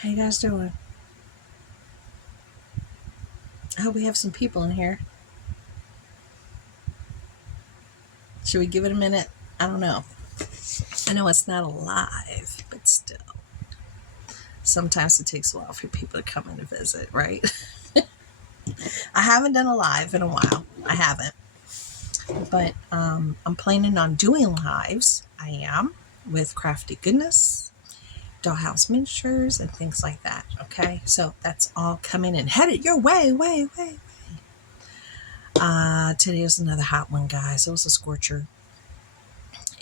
How you guys doing? I hope we have some people in here. Should we give it a minute? I don't know. I know it's not alive, but still. Sometimes it takes a while for people to come in to visit, right? I haven't done a live in a while. I haven't. But I'm planning on doing lives. I am with Crafty Goodness, Dollhouse Miniatures, and things like that. Okay, so that's all coming and headed your way. Today was another hot one, guys. It was a scorcher.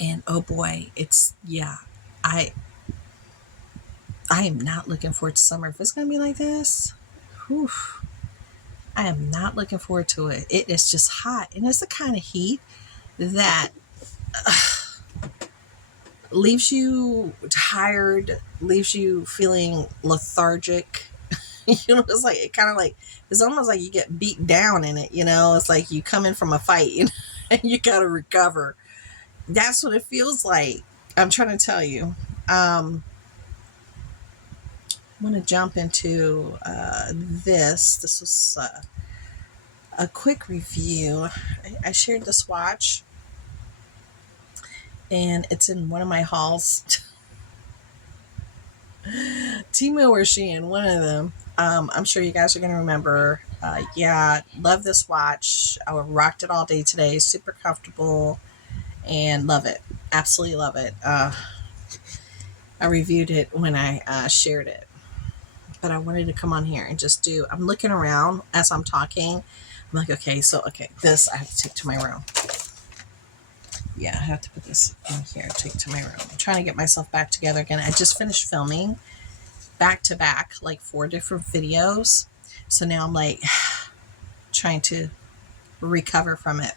And oh boy, I am not looking forward to summer. If it's gonna be like this, whew, I am not looking forward to it. It is just hot, and it's the kind of heat that leaves you tired, leaves you feeling lethargic. It's almost like you get beat down in it. It's like you come in from a fight and you gotta recover. That's what it feels like. I'm trying to tell you. I'm going to jump into this. This was a quick review. I shared this watch, and it's in one of my hauls. Timo or Shein, one of them. I'm sure you guys are going to remember. Love this watch. I rocked it all day today. Super comfortable, and love it. Absolutely love it. I reviewed it when I shared it. But I wanted to come on here and just I'm looking around as I'm talking. I'm like, this I have to take to my room. Yeah, I have to put this in here, take to my room. I'm trying to get myself back together again. I just finished filming back to back, like 4 different videos. So now I'm like trying to recover from it.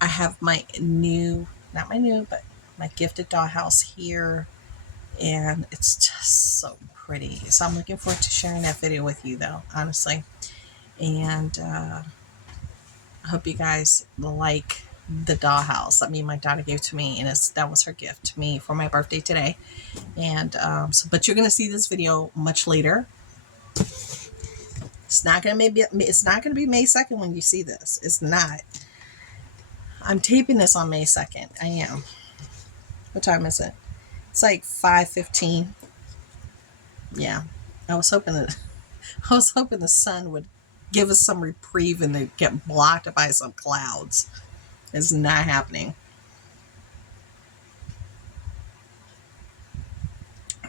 I have my gifted dollhouse here, and it's just so pretty. So I'm looking forward to sharing that video with you, though, honestly. And I hope you guys like the dollhouse. My daughter gave to me, and that was her gift to me for my birthday today. And but you're gonna see this video much later. It's not gonna be May 2nd when you see this. It's not. I'm taping this on May 2nd. I am. What time is it? It's like 5:15. Yeah, I was hoping the sun would give us some reprieve and they get blocked by some clouds. It's not happening.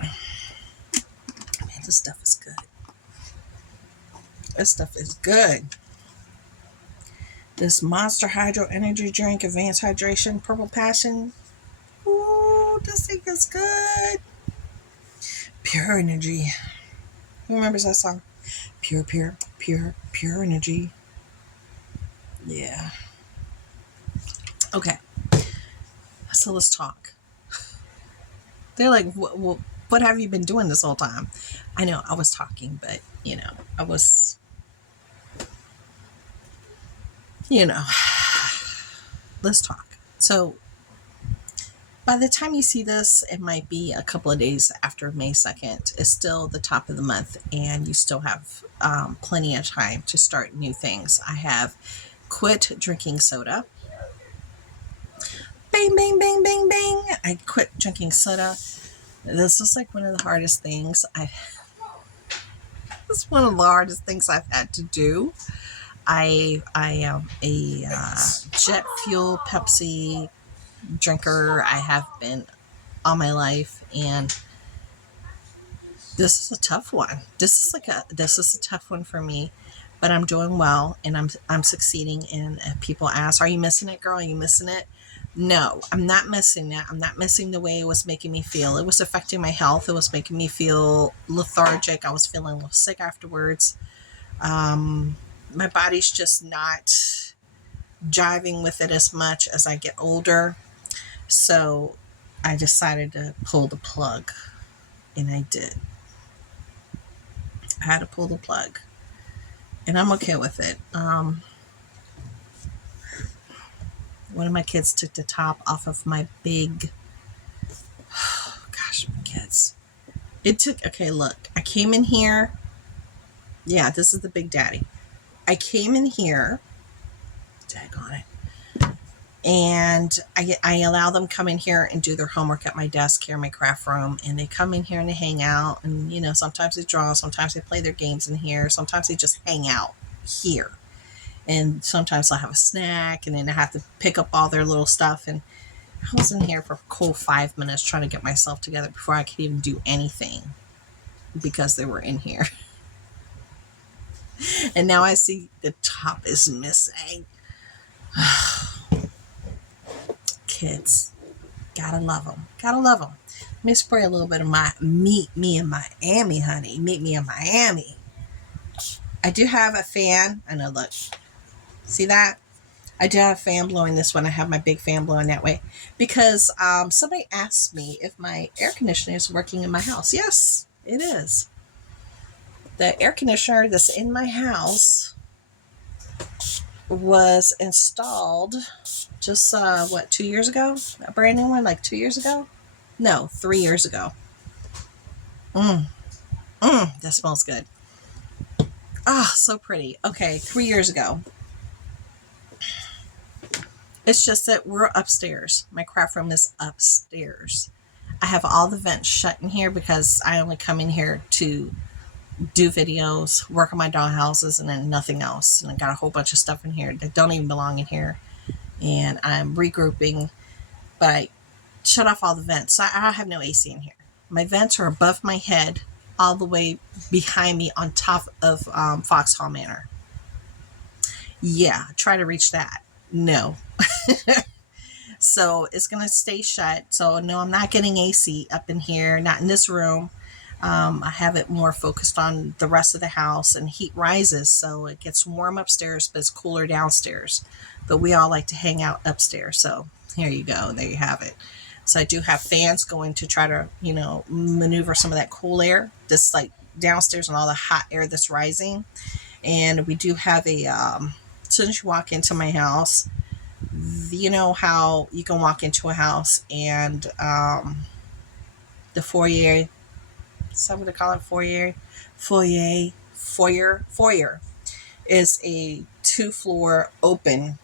Man, this stuff is good. This stuff is good. This Monster Hydro Energy Drink, Advanced Hydration, Purple Passion. Ooh, this thing is good. Pure Energy. Who remembers that song? Pure energy. Yeah. Okay. So let's talk. They're like, what have you been doing this whole time? I know I was talking, but I was, let's talk. So by the time you see this, it might be a couple of days after May 2nd. It's still the top of the month, and you still have plenty of time to start new things. I have quit drinking soda. Bang, bang, bang, bang, bang. I quit drinking soda. This was like one of the hardest things It's one of the hardest things I've had to do. I am a jet fuel Pepsi drinker. I have been all my life, and this is a tough one. This is a tough one for me, but I'm doing well, and I'm succeeding. And people ask, "Are you missing it, girl? Are you missing it?" No, I'm not missing it. I'm not missing the way it was making me feel. It was affecting my health. It was making me feel lethargic. I was feeling a little sick afterwards. My body's just not jiving with it as much as I get older. So I decided to pull the plug, and I did. I had to pull the plug, and I'm okay with it. One of my kids took the top off of my big, my kids. Okay, look, I came in here. Yeah, this is the Big Daddy. I came in here. Daggone it. And I allow them come in here and do their homework at my desk here in my craft room. And they come in here and they hang out. And, you know, sometimes they draw. Sometimes they play their games in here. Sometimes they just hang out here. And sometimes I'll have a snack. And then I have to pick up all their little stuff. And I was in here for a cool 5 minutes trying to get myself together before I could even do anything. Because they were in here. And now I see the top is missing. Kids. Gotta love them. Gotta love them. Let me spray a little bit of my Meet Me in Miami, honey. Meet Me in Miami. I do have a fan. I know, look. See that? I do have a fan blowing this one. I have my big fan blowing that way. Because somebody asked me if my air conditioner is working in my house. Yes, it is. The air conditioner that's in my house was installed just 2 years ago? A brand new one, like 2 years ago? No, 3 years ago. That smells good. So pretty. Okay, 3 years ago. It's just that we're upstairs. My craft room is upstairs. I have all the vents shut in here because I only come in here to do videos, work on my dollhouses, and then nothing else. And I got a whole bunch of stuff in here that don't even belong in here. And I'm regrouping, but I shut off all the vents. So I have no AC in here. My vents are above my head, all the way behind me on top of Foxhall Manor. Yeah, try to reach that. No. So it's going to stay shut. So no, I'm not getting AC up in here, not in this room. I have it more focused on the rest of the house, and heat rises. So it gets warm upstairs, but it's cooler downstairs. But we all like to hang out upstairs. So here you go. There you have it. So I do have fans going to try to, you know, maneuver some of that cool air that's like downstairs and all the hot air that's rising. And we do have a, as soon as you walk into my house, you know how you can walk into a house and the foyer, some would call it foyer is a 2-floor open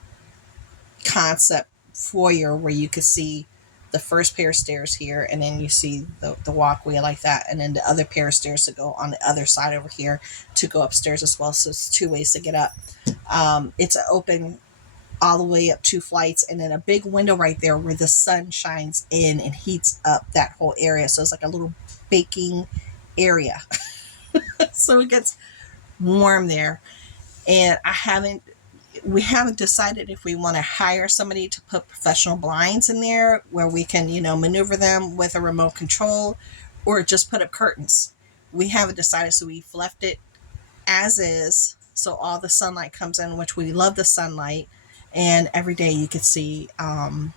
concept foyer where you could see the first pair of stairs here, and then you see the walkway like that, and then the other pair of stairs to go on the other side over here to go upstairs as well. So it's 2 ways to get up. It's an open all the way up 2 flights, and then a big window right there where the sun shines in and heats up that whole area. So it's like a little baking area. So it gets warm there. And we haven't decided if we want to hire somebody to put professional blinds in there where we can, you know, maneuver them with a remote control, or just put up curtains. We haven't decided, so we've left it as is. So all the sunlight comes in, which we love the sunlight. And every day you could see a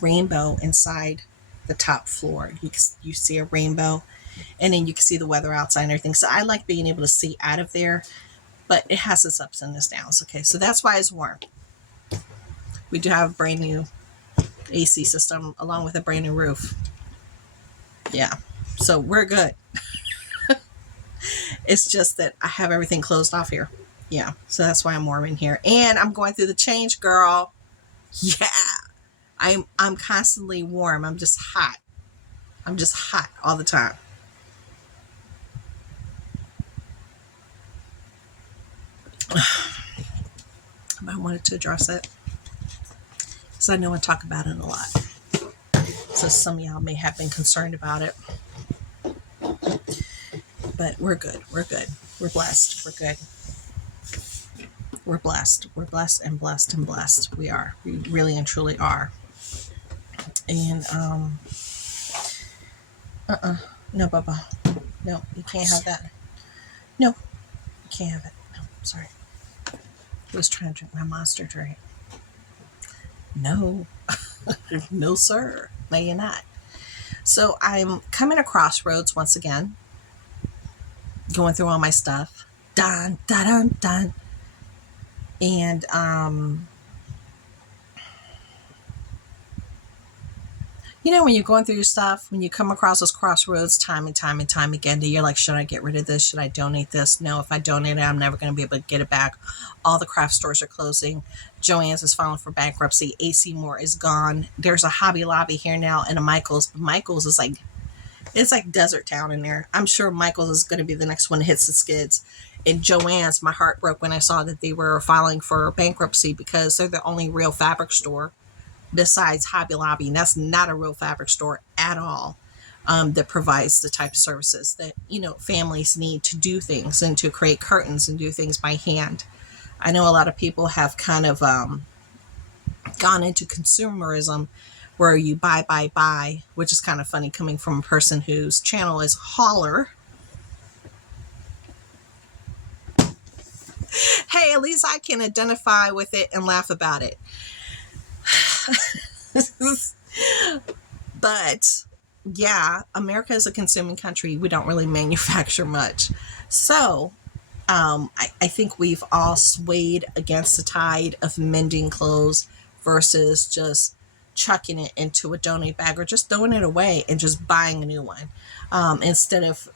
rainbow inside the top floor. You see a rainbow, and then you can see the weather outside and everything. So I like being able to see out of there, but it has its ups and its downs. Okay, so that's why it's warm. We do have a brand new AC system along with a brand new roof. Yeah, so we're good. It's just that I have everything closed off here. Yeah, so that's why I'm warm in here. And I'm going through the change, girl. Yeah, I'm constantly warm. I'm just hot. I'm just hot all the time. I wanted to address it because I know I talk about it a lot. So some of y'all may have been concerned about it. But we're good. We're good. We're blessed. We're good. We're blessed. We're blessed and blessed and blessed. We are. We really and truly are. And no, Bubba. No, you can't have that. No, you can't have it. No, sorry. He was trying to drink my Monster drink. No. No, sir. No, you're not. So I'm coming to Crossroads once again, going through all my stuff. Dun, dun, dun, dun. And You know, when you're going through your stuff, when you come across those crossroads time and time and time again, that you're like, should I get rid of this? Should I donate this? No, if I donate it, I'm never going to be able to get it back. All the craft stores are closing. Joann's is filing for bankruptcy. AC Moore is gone. There's a Hobby Lobby here now and a Michael's. Michael's is like, it's like desert town in there. I'm sure Michael's is going to be the next one that hits the skids. And Joann's, my heart broke when I saw that they were filing for bankruptcy because they're the only real fabric store besides Hobby Lobby, and that's not a real fabric store at all, that provides the type of services that, you know, families need to do things and to create curtains and do things by hand. I know a lot of people have kind of gone into consumerism where you buy, which is kind of funny coming from a person whose channel is Holler. Hey, at least I can identify with it and laugh about it. But yeah, America is a consuming country. We don't really manufacture much. So I think we've all swayed against the tide of mending clothes versus just chucking it into a donate bag or just throwing it away and just buying a new one. Instead of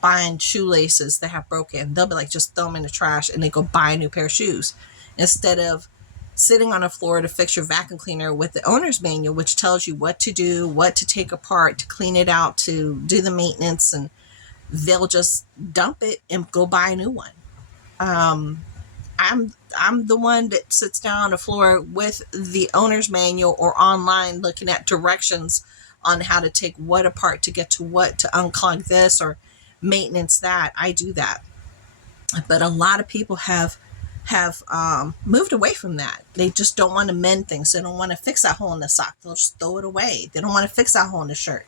buying shoelaces that have broken, they'll be like, just throw them in the trash and they go buy a new pair of shoes. Instead of sitting on the floor to fix your vacuum cleaner with the owner's manual, which tells you what to do, what to take apart, to clean it out, to do the maintenance, and they'll just dump it and go buy a new one. I'm the one that sits down on the floor with the owner's manual or online looking at directions on how to take what apart to get to what, to unclog this or maintenance that. I do that. But a lot of people have moved away from that. They just don't want to mend things. They don't want to fix that hole in the sock. They'll just throw it away. They don't want to fix that hole in the shirt.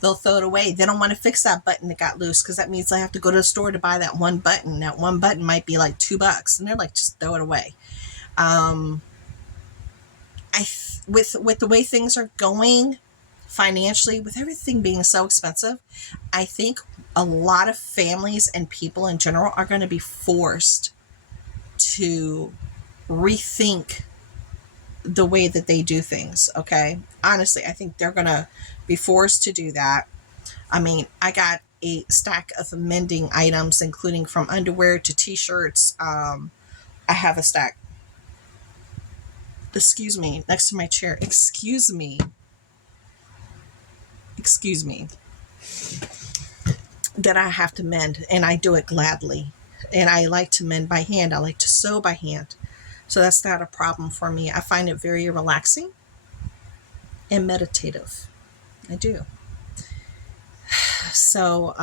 They'll throw it away. They don't want to fix that button that got loose because that means they have to go to the store to buy that one button. That one button might be like $2, and they're like, just throw it away. With the way things are going financially, with everything being so expensive, I think a lot of families and people in general are going to be forced to rethink the way that they do things. Okay, honestly, I think they're gonna be forced to do that. I mean, I got a stack of mending items, including from underwear to t-shirts. I have a stack, excuse me, next to my chair. Excuse me, that I have to mend, and I do it gladly. And I like to mend by hand. I like to sew by hand. So that's not a problem for me. I find it very relaxing and meditative. I do. So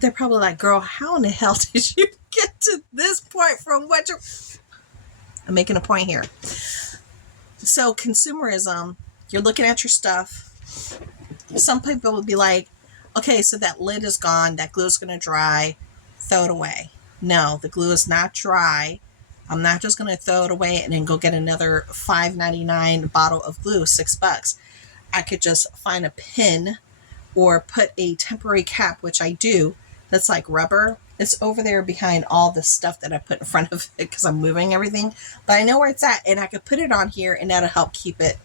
they're probably like, girl, how in the hell did you get to this point from what you're... I'm making a point here. So consumerism, you're looking at your stuff. Some people will be like, okay, so that lid is gone. That glue is going to dry. Throw it away. No, the glue is not dry. I'm not just going to throw it away and then go get another $5.99 bottle of glue, $6. I could just find a pin or put a temporary cap, which I do, that's like rubber. It's over there behind all the stuff that I put in front of it because I'm moving everything. But I know where it's at, and I could put it on here, and that'll help keep it.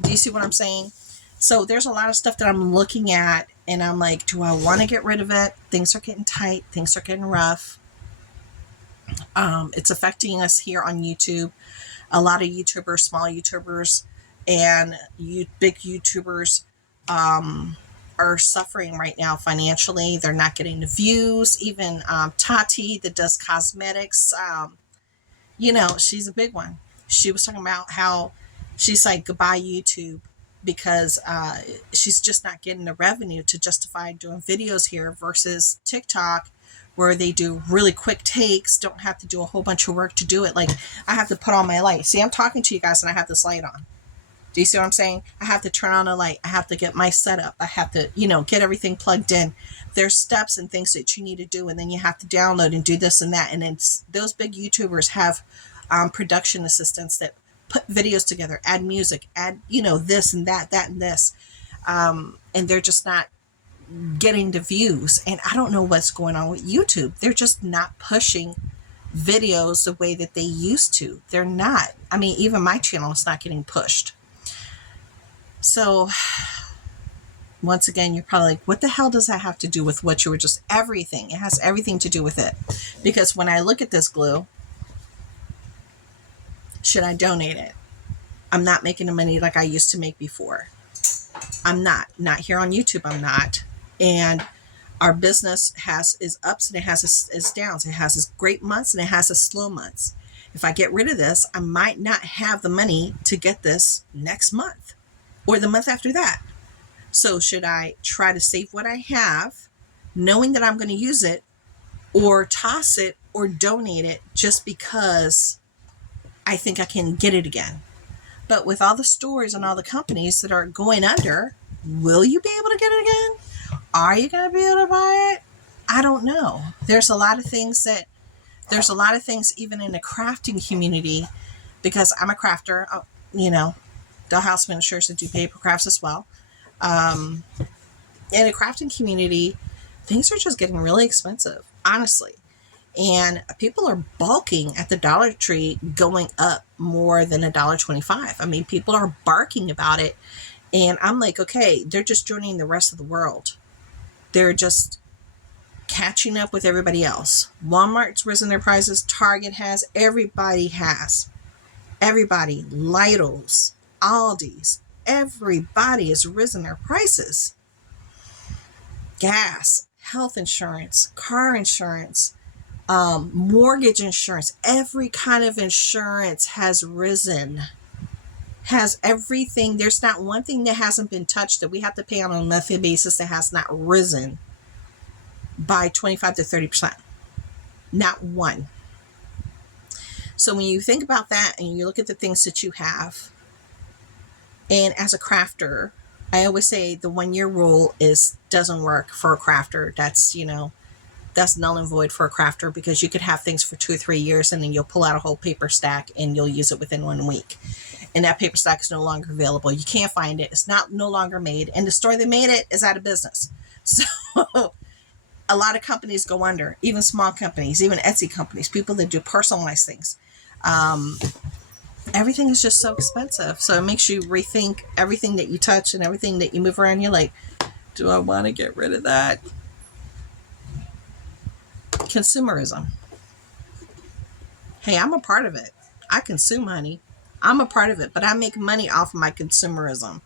Do you see what I'm saying? So there's a lot of stuff that I'm looking at, and I'm like, do I want to get rid of it? Things are getting tight. Things are getting rough. It's affecting us here on YouTube. A lot of YouTubers, small YouTubers, and big YouTubers are suffering right now financially. They're not getting the views. Even Tati that does cosmetics, she's a big one. She was talking about how she's like, goodbye YouTube, because she's just not getting the revenue to justify doing videos here versus TikTok, where they do really quick takes, don't have to do a whole bunch of work to do it. Like, I have to put on my light. See, I'm talking to you guys and I have this light on. Do you see what I'm saying? I have to turn on a light. I have to get my setup. I have to, get everything plugged in. There's steps and things that you need to do, and then you have to download and do this and that. And then those big YouTubers have production assistants that put videos together, add music, add, this and that and this. And they're just not getting the views. And I don't know what's going on with YouTube. They're just not pushing videos the way that they used to. They're not. I mean, even my channel is not getting pushed. So once again, you're probably like, what the hell does that have to do with what you were just, everything. It has everything to do with it. Because when I look at this glue, should I donate it? I'm not making the money like I used to make before. I'm not here on YouTube. I'm not. And our business has its ups and it has its downs. It has its great months and it has its slow months. If I get rid of this, I might not have the money to get this next month or the month after that. So should I try to save what I have, knowing that I'm going to use it, or toss it or donate it just because I think I can get it again? But with all the stores and all the companies that are going under, will you be able to get it again? Are you going to be able to buy it? I don't know. There's a lot of things even in the crafting community, because I'm a crafter, the house ministers that do paper crafts as well. In the crafting community, things are just getting really expensive, honestly. And people are balking at the Dollar Tree going up more than $1.25. I mean, people are barking about it. And I'm like, okay, they're just joining the rest of the world. They're just catching up with everybody else. Walmart's risen their prices. Target has. Everybody has. Everybody. Lidl's, Aldi's. Everybody has risen their prices. Gas, health insurance, car insurance, mortgage insurance, every kind of insurance has risen. Has everything. There's not one thing that hasn't been touched that we have to pay on a monthly basis that has not risen by 25 to 30%. Not one. So when you think about that and you look at the things that you have, and as a crafter, I always say the 1 year rule doesn't work for a crafter. That's null and void for a crafter, because you could have things for 2 or 3 years and then you'll pull out a whole paper stack and you'll use it within 1 week. And that paper stack is no longer available. You can't find it. It's no longer made. And the store that made it is out of business. So a lot of companies go under, even small companies, even Etsy companies, people that do personalized things. Everything is just so expensive. So it makes you rethink everything that you touch and everything that you move around. You're like, do I want to get rid of that? Consumerism. Hey, I'm a part of it. I consume, honey. I'm a part of it, but I make money off of my consumerism.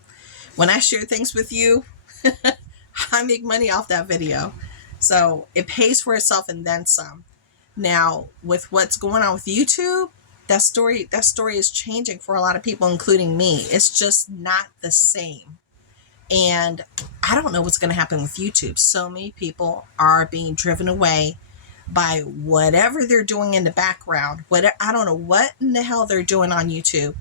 When I share things with you, I make money off that video. So it pays for itself and then some. Now, with what's going on with YouTube, that story is changing for a lot of people, including me. It's just not the same. And I don't know what's going to happen with YouTube. So many people are being driven away by whatever they're doing in the background. I don't know what in the hell they're doing on YouTube,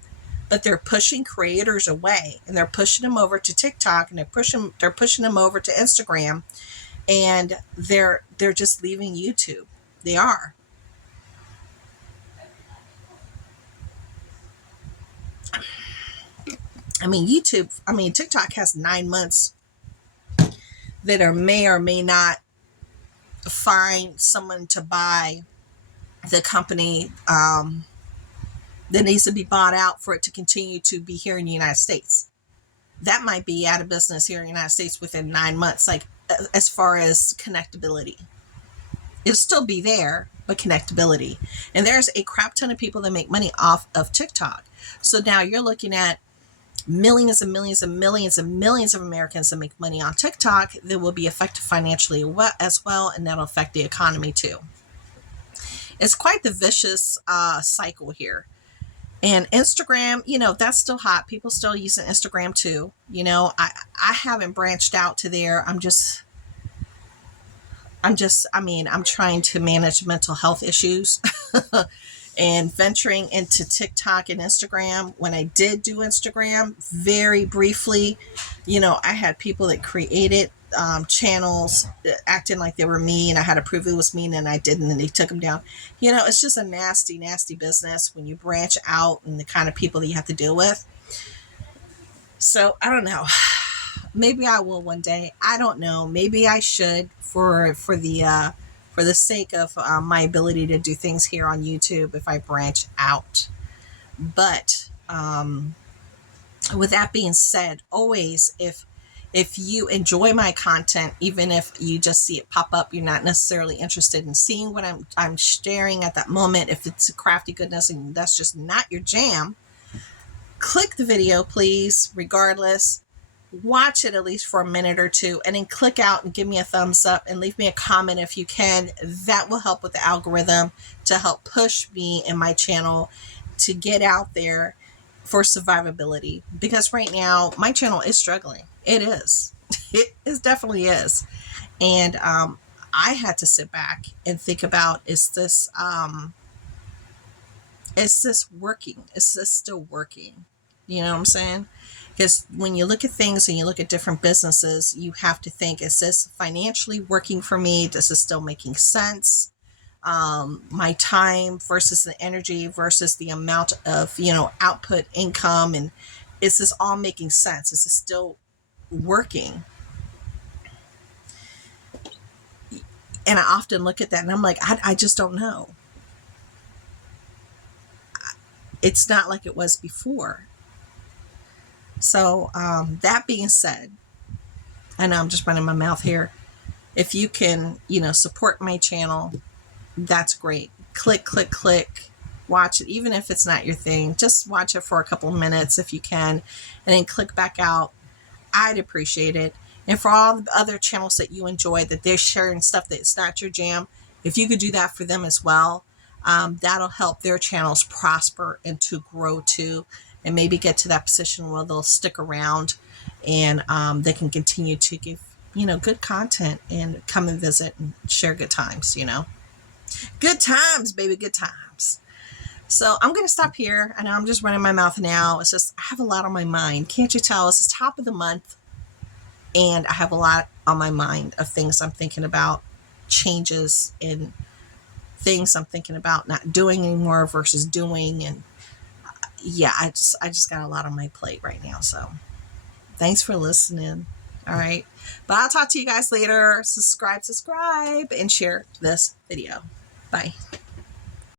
but they're pushing creators away, and they're pushing them over to TikTok, and they're pushing them over to Instagram, and they're just leaving YouTube. They are. TikTok has 9 months that may or may not find someone to buy the company that needs to be bought out for it to continue to be here in the United States. That might be out of business here in the United States within 9 months, like as far as connectability. It'll still be there, but connectability. And there's a crap ton of people that make money off of TikTok. So now you're looking at millions and millions and millions and millions of Americans that make money on TikTok that will be affected financially as well, and that'll affect the economy too. It's quite the vicious cycle here. And Instagram, that's still hot. People still using Instagram too. I haven't branched out to there. I'm trying to manage mental health issues and venturing into TikTok and Instagram. When I did do Instagram very briefly, I had people that created channels acting like they were me, and I had to prove it was me, and I didn't, and they took them down. It's just a nasty, nasty business when you branch out and the kind of people that you have to deal with. So I don't know. Maybe I will one day. I don't know. Maybe I should for the for the sake of my ability to do things here on YouTube if I branch out. But with that being said, always, if you enjoy my content, even if you just see it pop up, you're not necessarily interested in seeing what I'm sharing at that moment. If it's a crafty goodness and that's just not your jam, click the video, please, regardless. Watch it at least for a minute or two, and then click out and give me a thumbs up and leave me a comment if you can. That will help with the algorithm to help push me and my channel to get out there for survivability, because right now my channel is struggling. It is. It definitely is. And I had to sit back and think about, is this working? Is this still working? You know what I'm saying? Because when you look at things and you look at different businesses, you have to think, is this financially working for me? Does this still making sense? My time versus the energy versus the amount of, output, income, and is this all making sense? Is this still working? And I often look at that and I'm like, I just don't know. It's not like it was before. So that being said, I know I'm just running my mouth here. If you can, support my channel, that's great. Click. Watch it, even if it's not your thing. Just watch it for a couple of minutes if you can, and then click back out. I'd appreciate it. And for all the other channels that you enjoy, that they're sharing stuff that's not your jam, if you could do that for them as well, that'll help their channels prosper and to grow too, and maybe get to that position where they'll stick around and they can continue to give, good content and come and visit and share good times, Good times, baby, good times. So I'm going to stop here. I know I'm just running my mouth now. It's just, I have a lot on my mind. Can't you tell? It's the top of the month, and I have a lot on my mind of things I'm thinking about, changes in things I'm thinking about not doing anymore versus doing. And yeah, I just got a lot on my plate right now. So thanks for listening. All right. But I'll talk to you guys later. Subscribe, and share this video. Bye.